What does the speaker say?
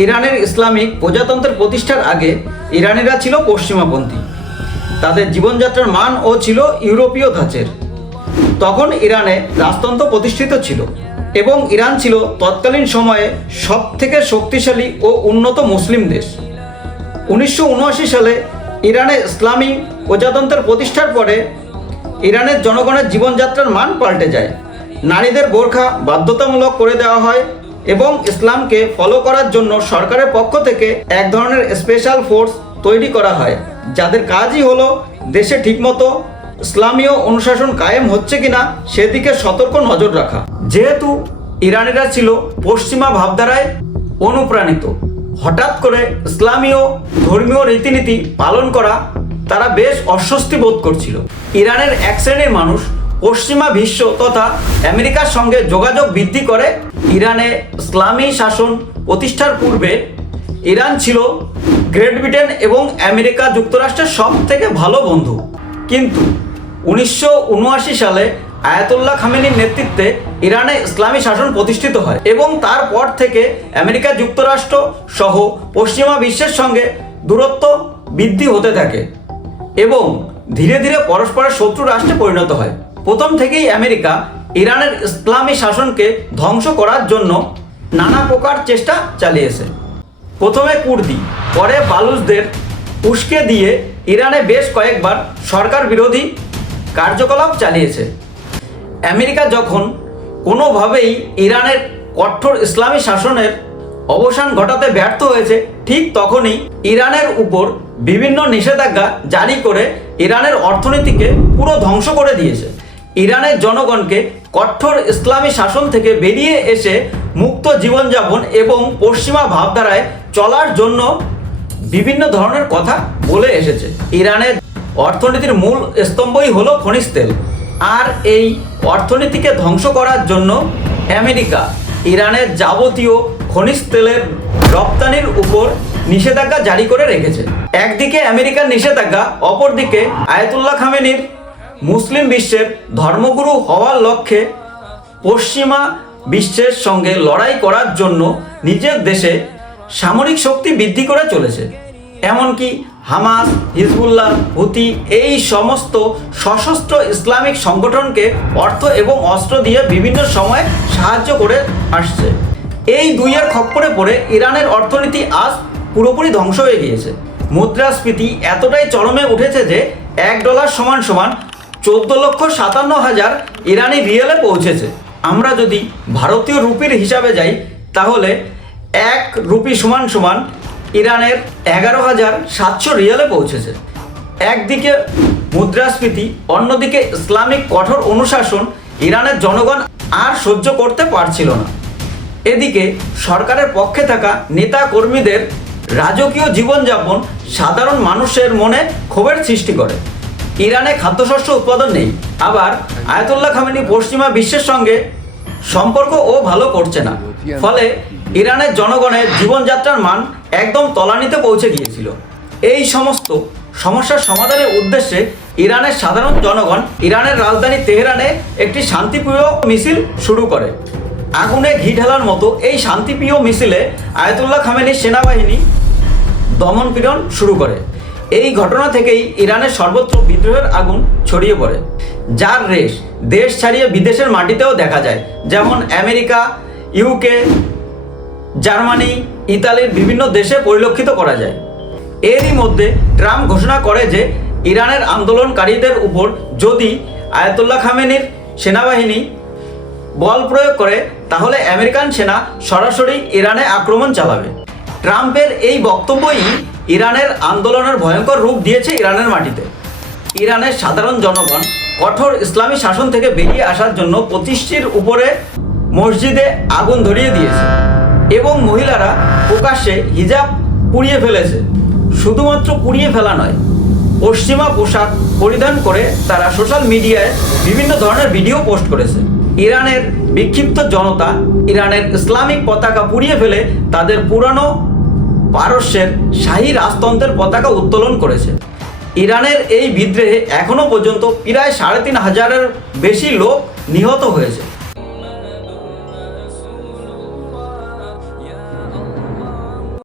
ইরানের ইসলামিক প্রজাতন্ত্রের প্রতিষ্ঠার আগে ইরানিরা ছিল পশ্চিমাপন্থী। তাদের জীবনযাত্রার মানও ছিল ইউরোপীয় ধাঁচের। তখন ইরানে রাজতন্ত্র প্রতিষ্ঠিত ছিল এবং ইরান ছিল তৎকালীন সময়ে সবথেকে শক্তিশালী ও উন্নত মুসলিম দেশ। 1979 সালে ইরানে ইসলামী প্রজাতন্ত্রের প্রতিষ্ঠার পরে ইরানের জনগণের জীবনযাত্রার মান পাল্টে যায়। নারীদের বোরখা বাধ্যতামূলক করে দেওয়া হয় এবং ইসলামকে ফলো করার জন্য সরকারের পক্ষ থেকে এক ধরনের স্পেশাল ফোর্স তৈরি করা হয়, যাদের কাজই হলো দেশে ঠিকমতো ইসলামীয় অনুশাসন কায়েম হচ্ছে কিনা সেদিকে সতর্ক নজর রাখা। যেহেতু ইরানিরা ছিল পশ্চিমা ভাবধারায় অনুপ্রাণিত, হঠাৎ করে ইসলামীয় ধর্মীয় রীতিনীতি পালন করা তারা বেশ অস্বস্তি বোধ করছিল। ইরানের এক শ্রেণীর মানুষ পশ্চিমা বিশ্ব তথা আমেরিকার সঙ্গে যোগাযোগ বৃদ্ধি করে। ইরানে ইসলামী শাসন প্রতিষ্ঠার পূর্বে ইরান ছিল গ্রেট ব্রিটেন এবং আমেরিকা যুক্তরাষ্ট্রের সব থেকে ভালো বন্ধু। কিন্তু 1979 সালে আয়াতুল্লাহ খামেনির নেতৃত্বে ইরানে ইসলামী শাসন প্রতিষ্ঠিত হয় এবং তারপর থেকে আমেরিকা যুক্তরাষ্ট্র সহ পশ্চিমা বিশ্বের সঙ্গে দূরত্ব বৃদ্ধি হতে থাকে এবং ধীরে ধীরে পরস্পরের শত্রু রাষ্ট্রে পরিণত হয়। প্রথম থেকেই আমেরিকা ইরানের ইসলামী শাসনকে ধ্বংস করার জন্য নানা প্রকার চেষ্টা চালিয়েছে। প্রথমে কুর্দি, পরে বালুচদের উস্কে দিয়ে ইরানে বেশ কয়েকবার সরকার বিরোধী কার্যকলাপ চালিয়েছে। আমেরিকা যখন কোনোভাবেই ইরানের কঠোর ইসলামী শাসনের অবসান ঘটাতে ব্যর্থ হয়েছে, ঠিক তখনই ইরানের উপর বিভিন্ন নিষেধাজ্ঞা জারি করে ইরানের অর্থনীতিকে পুরো ধ্বংস করে দিয়েছে। ইরানের জনগণকে কঠোর ইসলামী শাসন থেকে বেরিয়ে এসে মুক্ত জীবনযাপন এবং পশ্চিমা ভাবধারায় চলার জন্য বিভিন্ন ধরনের কথা বলে এসেছে। ইরানের অর্থনীতির মূল স্তম্ভই হলো খনিজ তেল, আর এই অর্থনীতিকে ধ্বংস করার জন্য আমেরিকা ইরানের যাবতীয় খনিজ তেলের রপ্তানির উপর নিষেধাজ্ঞা জারি করে রেখেছে। একদিকে আমেরিকার নিষেধাজ্ঞা, অপরদিকে আয়াতুল্লাহ খামেনির মুসলিম বিশ্বের ধর্মগুরু হওয়ার লক্ষ্যে পশ্চিমা বিশ্বের সঙ্গে লড়াই করার জন্য নিজের দেশে সামরিক শক্তি বৃদ্ধি করে চলেছে। এমনকি হামাস, হিজবুল্লাহ, হুতি এই সমস্ত সশস্ত্র ইসলামিক সংগঠনকে অর্থ এবং অস্ত্র দিয়ে বিভিন্ন সময় সাহায্য করে আসছে। এই দুইয়ের খপ্পরে পড়ে ইরানের অর্থনীতি আজ পুরোপুরি ধ্বংস হয়ে গিয়েছে। মুদ্রাস্ফীতি এতটাই চরমে উঠেছে যে $1 সমান 14,57,000 ইরানি রিয়েলে পৌঁছেছে। আমরা যদি ভারতীয় রুপির হিসাবে যাই তাহলে 1 রুপি সমান সমান ইরানের 11,700 রিয়ালে পৌঁছেছে। একদিকে মুদ্রাস্ফীতি, অন্যদিকে ইসলামিক কঠোর অনুশাসন ইরানের জনগণ আর সহ্য করতে পারছিল না। এদিকে সরকারের পক্ষে থাকা নেতা কর্মীদের রাজকীয় জীবনযাপন সাধারণ মানুষের মনে ক্ষোভের সৃষ্টি করে। ইরানে খাদ্যশস্য উৎপাদন নেই, আবার আয়াতুল্লাহ খামেনি পশ্চিমা বিশ্বের সঙ্গে সম্পর্কও ভালো করছে না। ফলে ইরানের জনগণের জীবনযাত্রার মান একদম তলানিতে পৌঁছে গিয়েছিল। এই সমস্ত সমস্যার সমাধানের উদ্দেশ্যে ইরানের সাধারণ জনগণ ইরানের রাজধানী তেহরানে একটি শান্তিপ্রিয় মিছিল শুরু করে। আগুনে ঘি ঢালার মতো এই শান্তিপ্রিয় মিছিলে আয়াতুল্লাহ খামেনির সেনাবাহিনী দমনপীড়ন শুরু করে। এই ঘটনা থেকেই ইরানের সর্বত্র বিদ্রোহের আগুন ছড়িয়ে পড়ে, যার রেশ দেশ ছাড়িয়ে বিদেশের মাটিতেও দেখা যায়। যেমন আমেরিকা, ইউকে, জার্মানি, ইতালির বিভিন্ন দেশে পরিলক্ষিত করা যায়। এরই মধ্যে ট্রাম্প ঘোষণা করে যে ইরানের আন্দোলনকারীদের উপর যদি আয়াতুল্লাহ খামেনির সেনাবাহিনী বল প্রয়োগ করে তাহলে আমেরিকান সেনা সরাসরি ইরানে আক্রমণ চালাবে। ট্রাম্পের এই বক্তব্যই ইরানের আন্দোলনের ভয়ঙ্কর রূপ দিয়েছে ইরানের মাটিতে। ইরানের সাধারণ জনগণ কঠোর ইসলামী শাসন থেকে বেরিয়ে আসার জন্য 25টির উপরে মসজিদে আগুন ধরিয়ে দিয়েছে এবং মহিলারা প্রকাশ্যে হিজাব পুড়িয়ে ফেলেছে। শুধুমাত্র পুড়িয়ে ফেলা নয়, পশ্চিমা পোশাক পরিধান করে তারা সোশ্যাল মিডিয়ায় বিভিন্ন ধরনের ভিডিও পোস্ট করেছে। ইরানের বিক্ষিপ্ত জনতা ইরানের ইসলামিক পতাকা পুড়িয়ে ফেলে তাদের পুরানো পারস্যের শাহী রাজতন্ত্রের পতাকা উত্তোলন করেছে। ইরানের এই বিদ্রোহে এখনও পর্যন্ত প্রায় 3,500-এর বেশি লোক নিহত হয়েছে।